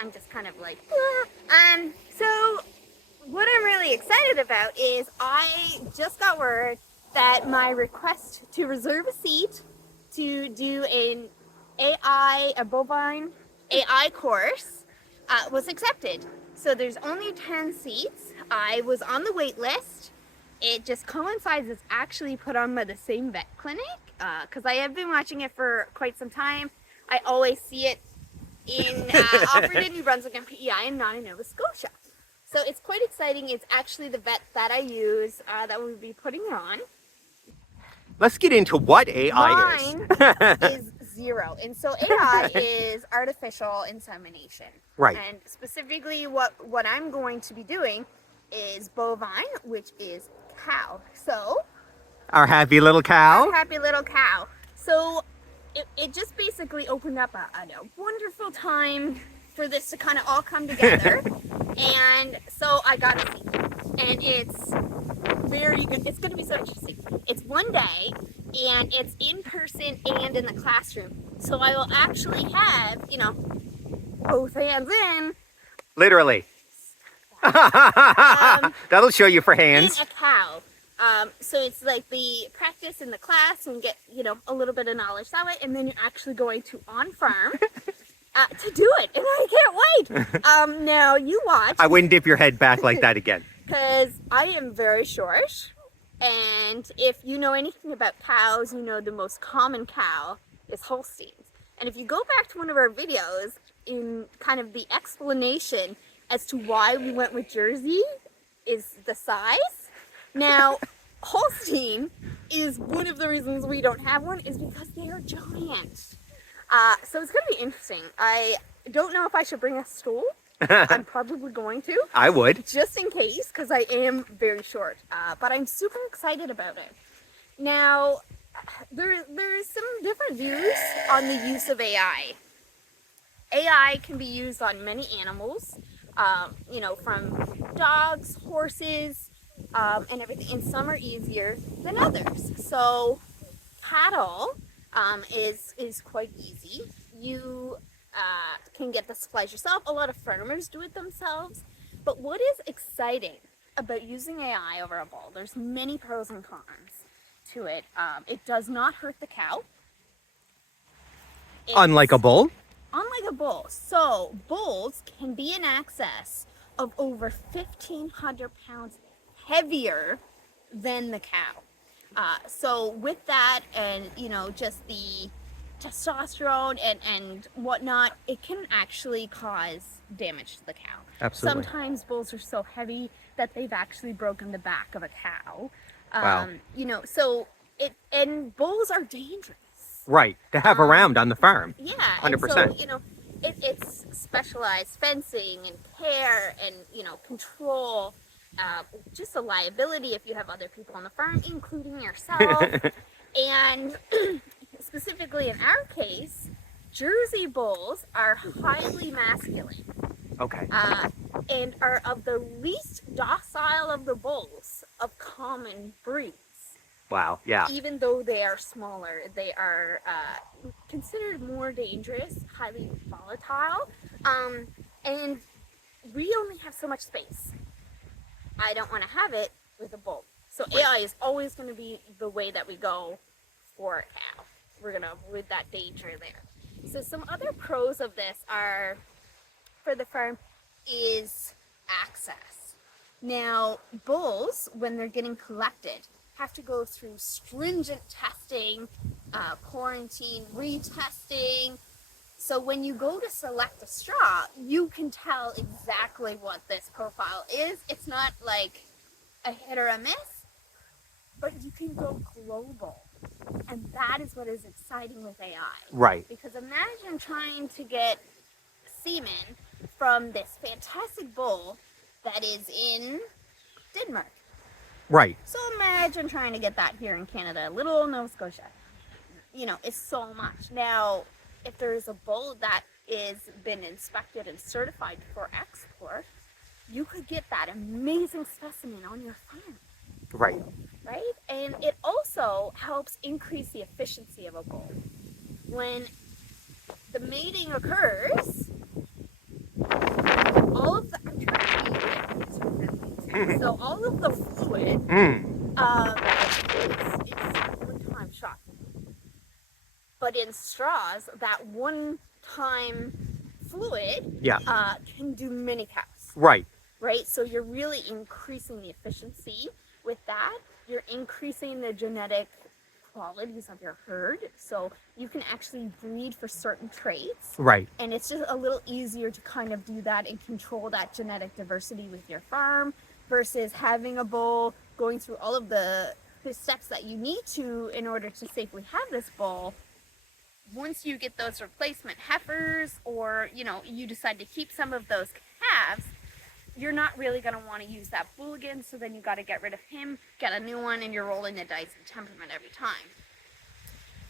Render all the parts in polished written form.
I'm just kind of like, so what I'm really excited about is I just got word that my request to reserve a seat to do a bovine AI course was accepted. So there's only 10 seats. I was on the wait list. It just coincides it's actually put on by the same vet clinic because I have been watching it for quite some time. I always see it offered in New Brunswick and PEI and not in Nova Scotia. So it's quite exciting. It's actually the vet that I use that we'll be putting it on. Let's get into what AI Mine is. is zero. And so AI is artificial insemination. Right. And specifically what I'm going to be doing is bovine, which is cow. So Our happy little cow. our happy little cow. So it just basically opened up a wonderful time for this to kind of all come together. And so I got a seat. And it's very good. It's going to be so interesting. It's one day, and it's in person and in the classroom. So I will actually have, both hands in. Literally. That'll show you for hands. In a cow. So it's like the practice in the class and get, a little bit of knowledge that way. And then you're actually going to on farm to do it. And I can't wait. Now you watch. I wouldn't dip your head back like that again. Because I am very short. And if you know anything about cows, you know the most common cow is Holsteins. And if you go back to one of our videos in kind of the explanation as to why we went with Jersey is the size. Now, Holstein is one of the reasons we don't have one is because they are giant. So it's going to be interesting. I don't know if I should bring a stool. I'm probably going to. I would. Just in case, because I am very short. But I'm super excited about it. Now, there's some different views on the use of AI. AI can be used on many animals, from dogs, horses, and everything. And some are easier than others. So, cattle is quite easy. You can get the supplies yourself. A lot of farmers do it themselves. But what is exciting about using AI over a bull? There's many pros and cons to it. It does not hurt the cow. Unlike a bull? Unlike a bull. So bulls can be in excess of over 1,500 pounds heavier than the cow. So with that and, just the testosterone and whatnot, it can actually cause damage to the cow. Absolutely. Sometimes bulls are so heavy that they've actually broken the back of a cow. Wow. And bulls are dangerous. Right. To have around on the farm. Yeah. 100%. And so, it's specialized fencing and care and, control. Just a liability if you have other people on the farm, including yourself. And specifically in our case, Jersey bulls are highly masculine. Okay. And are of the least docile of the bulls of common breeds. Wow. Yeah. Even though they are smaller, they are considered more dangerous, highly volatile, and we only have so much space. I don't want to have it with a bull. So AI is always going to be the way that we go for a cow. We're going to avoid that danger there. So some other pros of this are, for the farm, is access. Now, bulls, when they're getting collected, have to go through stringent testing, quarantine, retesting. So when you go to select a straw, you can tell exactly what this profile is. It's not like a hit or a miss, but you can go global. And that is what is exciting with AI. Right. Because imagine trying to get semen from this fantastic bull that is in Denmark. Right. So imagine trying to get that here in Canada, little Nova Scotia. It's so much. Now, if there's a bull that is been inspected and certified for export, you could get that amazing specimen on your farm. Right. Right? And it also helps increase the efficiency of a bull. When the mating occurs, So all of the fluid, Mm. it's one-time shot. But in straws, that one-time fluid Yeah. can do many cows. Right. Right? So you're really increasing the efficiency with that. You're increasing the genetic qualities of your herd. So you can actually breed for certain traits. Right. And it's just a little easier to kind of do that and control that genetic diversity with your farm versus having a bull going through all of the steps that you need to in order to safely have this bull. Once you get those replacement heifers, or you decide to keep some of those calves, you're not really going to want to use that bull again, so then you got to get rid of him, get a new one, and you're rolling the dice in temperament every time.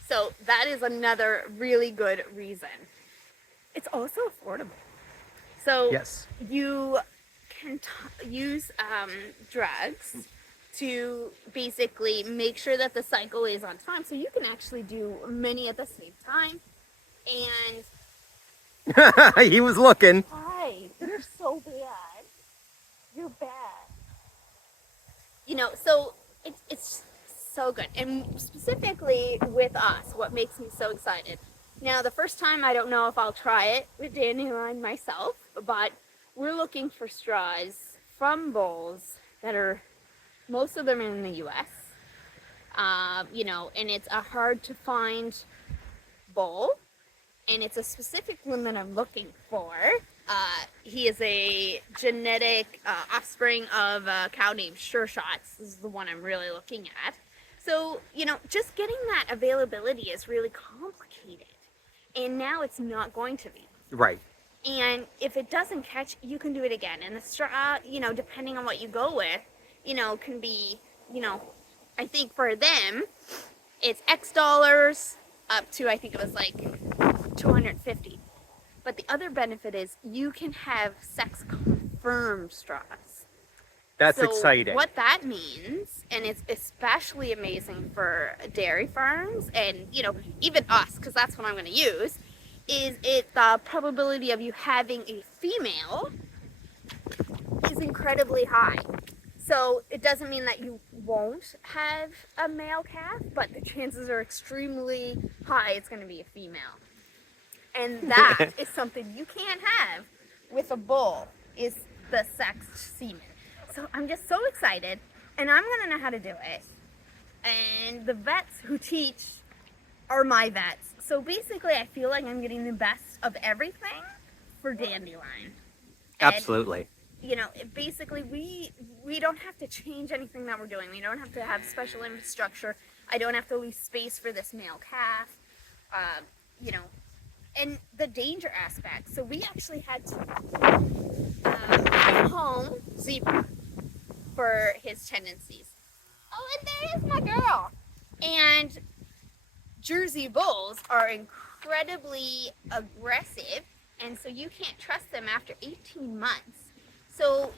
So that is another really good reason. It's also affordable. So Yes. you can use drugs to basically make sure that the cycle is on time, so you can actually do many at the same time. And He was looking. hi, you're so bad. You're bad. So it's so good. And specifically with us, what makes me so excited. Now, the first time, I don't know if I'll try it with Dandelion myself, but we're looking for straws from bulls that are, most of them in the U.S., and it's a hard to find bull, and it's a specific one that I'm looking for. He is a genetic offspring of a cow named Sure Shots. This is the one I'm really looking at. So, just getting that availability is really complicated. And now it's not going to be. Right. And if it doesn't catch, you can do it again. And the straw, depending on what you go with, can be, I think for them, it's X dollars up to, I think it was like 250. But the other benefit is you can have sex confirmed straws. That's So exciting. what that means, and it's especially amazing for dairy farms and even us, because that's what I'm going to use, is the probability of you having a female is incredibly high. So it doesn't mean that you won't have a male calf, but the chances are extremely high it's going to be a female. And that is something you can't have with a bull, is the sexed semen. So I'm just so excited, and I'm going to know how to do it. And the vets who teach are my vets. So basically, I feel like I'm getting the best of everything for Dandelion. Absolutely. Basically, we don't have to change anything that we're doing. We don't have to have special infrastructure. I don't have to leave space for this male calf. And the danger aspect. So we actually had to home zebra for his tendencies. Oh, and there is my girl. And Jersey bulls are incredibly aggressive, and so you can't trust them after 18 months. So,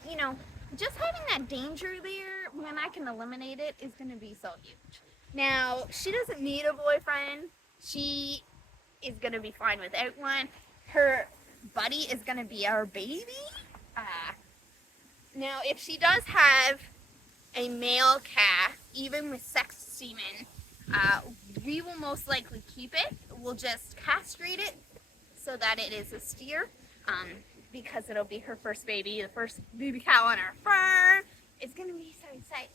just having that danger there, when I can eliminate it, is going to be so huge. Now, she doesn't need a boyfriend. She is going to be fine without one. Her buddy is going to be our baby. Now, if she does have a male calf, even with sexed semen, we will most likely keep it. We'll just castrate it so that it is a steer, because it'll be her first baby, the first baby cow on our farm. It's going to be so exciting.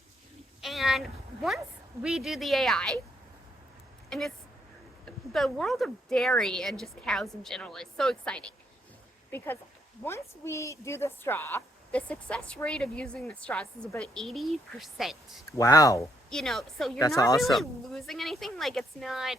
And once we do the AI, and it's the world of dairy and just cows in general is so exciting, because once we do the straw, the success rate of using the straws is about 80%. Wow. So you're That's not awesome. really losing anything. Like, it's not,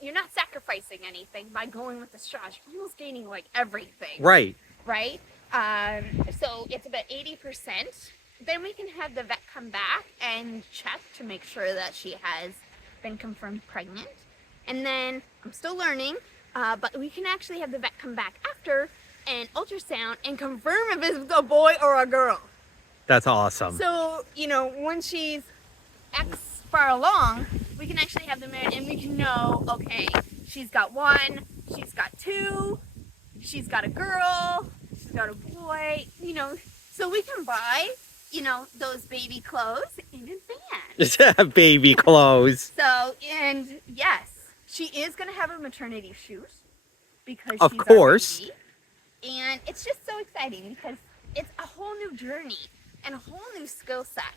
you're not sacrificing anything by going with the straws. You're almost gaining like everything. Right. Right? So it's about 80%. Then we can have the vet come back and check to make sure that she has been confirmed pregnant. And then I'm still learning, but we can actually have the vet come back after and ultrasound and confirm if it's a boy or a girl. That's awesome. So, when she's X far along, we can actually have them in and we can know, okay, she's got one, she's got two, she's got a girl, she's got a boy, so we can buy you know, those baby clothes in advance. Baby clothes. So, and yes, she is going to have a maternity shoot because Of she's course. our baby. And it's just so exciting because it's a whole new journey and a whole new skill set.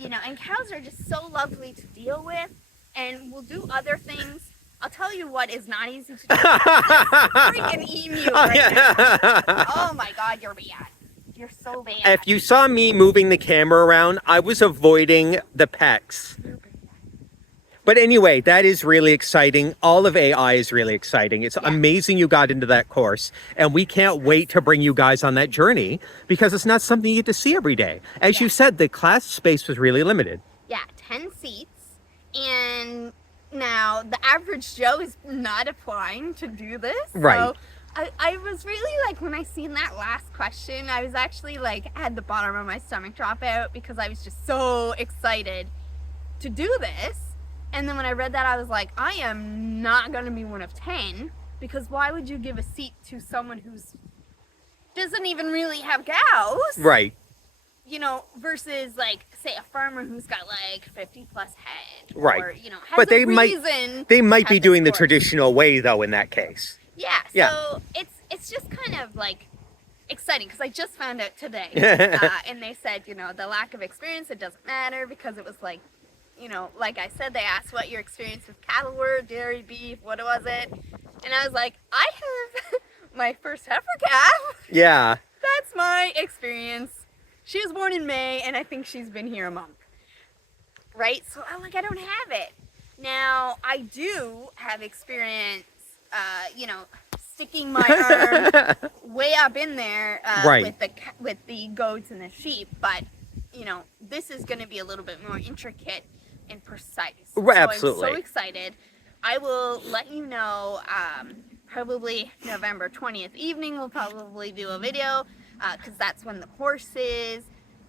You know, and cows are just so lovely to deal with, and we'll do other things. I'll tell you what is not easy to do. Freaking emu right now. Oh my God, you're bad. You're so bad. If you saw me moving the camera around, I was avoiding the pecks. But anyway, that is really exciting. All of AI is really exciting. It's amazing you got into that course. And we can't wait to bring you guys on that journey because it's not something you get to see every day. As you said, the class space was really limited. Yeah, 10 seats. And now the average Joe is not applying to do this. Right. So I was really like, when I seen that last question, I was actually like, had the bottom of my stomach drop out because I was just so excited to do this. And then when I read that, I was like, I am not going to be one of 10 because why would you give a seat to someone who's doesn't even really have cows? Right. You know, versus like, say, a farmer who's got like 50 plus head. Right. Or, you know, has But a reason they might to be have doing the this course. traditional way, though, in that case. Yeah, so it's just kind of like exciting because I just found out today. And they said, you know, the lack of experience, it doesn't matter because it was like, you know, like I said, they asked what your experience with cattle were, dairy, beef, what was it? And I was like, I have my first heifer calf. Yeah. That's my experience. She was born in May, and I think she's been here a month. Right? So I'm like, I don't have it. Now, I do have experience, you know, sticking my arm way up in there Right. with the goats and the sheep, but, you know, this is going to be a little bit more intricate and precise. Right, so absolutely. I'm so excited. I will let you know probably November 20th evening. We'll probably do a video because that's when the course is,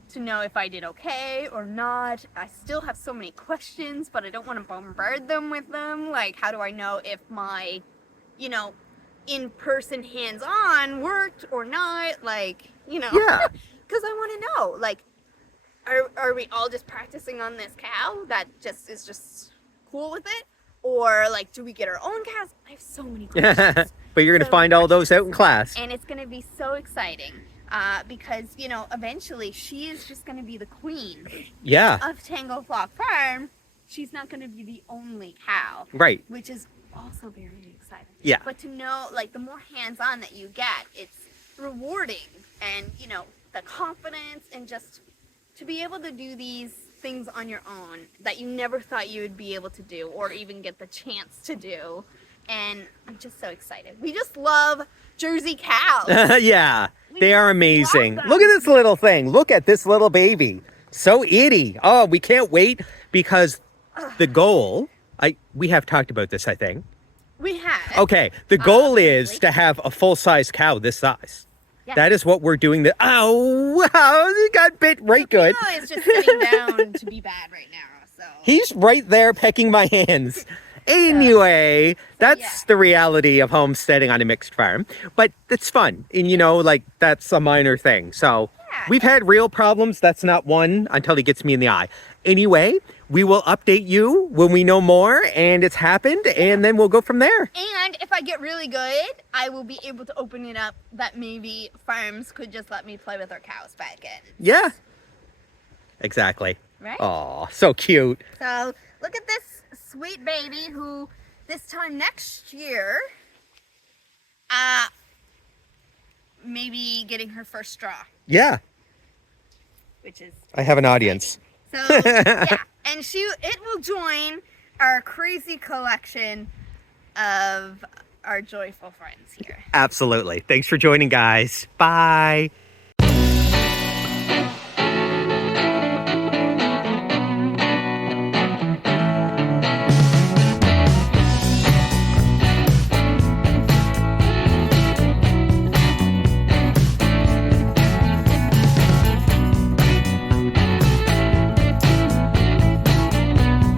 to know if I did okay or not. I still have so many questions, but I don't want to bombard them with them. Like, how do I know if my, you know, in-person hands-on worked or not? Like, you know, Yeah. because I want to know, like, are we all just practicing on this cow that just is just cool with it? Or like, do we get our own cows? I have so many questions. But you're going to So find all those out in class. And it's going to be so exciting because, you know, eventually she is just going to be the queen Yeah. of Tango Flock Farm. She's not going to be the only cow. Right. Which is also very exciting. Yeah. But to know, like, the more hands-on that you get, it's rewarding. And, you know, the confidence and just to be able to do these things on your own that you never thought you would be able to do or even get the chance to do. And I'm just so excited. We just love Jersey cows. Yeah. They are amazing. them. Look at this little thing. Look at this little baby. So itty. Oh, we can't wait because the goal, we have talked about this, I think. We have. Okay. The goal is Obviously. to have a full-size cow this size. Yes. That is what we're doing. Ow, wow, it got bit right good. Filipino is just sitting down to be bad right now. So He's right there pecking my hands. Anyway, that's the reality of homesteading on a mixed farm. But it's fun. And, you know, like, that's a minor thing. So we've had real problems. That's not one until he gets me in the eye. Anyway, we will update you when we know more and it's happened. And then we'll go from there. And if I get really good, I will be able to open it up that maybe farms could just let me play with their cows back in. Yeah. Exactly. Right? Oh, so cute. So look at this sweet baby who this time next year, maybe getting her first straw, Yeah. which is I have an audience. so yeah. And it will join our crazy collection of our joyful friends here. Absolutely. Thanks for joining, guys. Bye.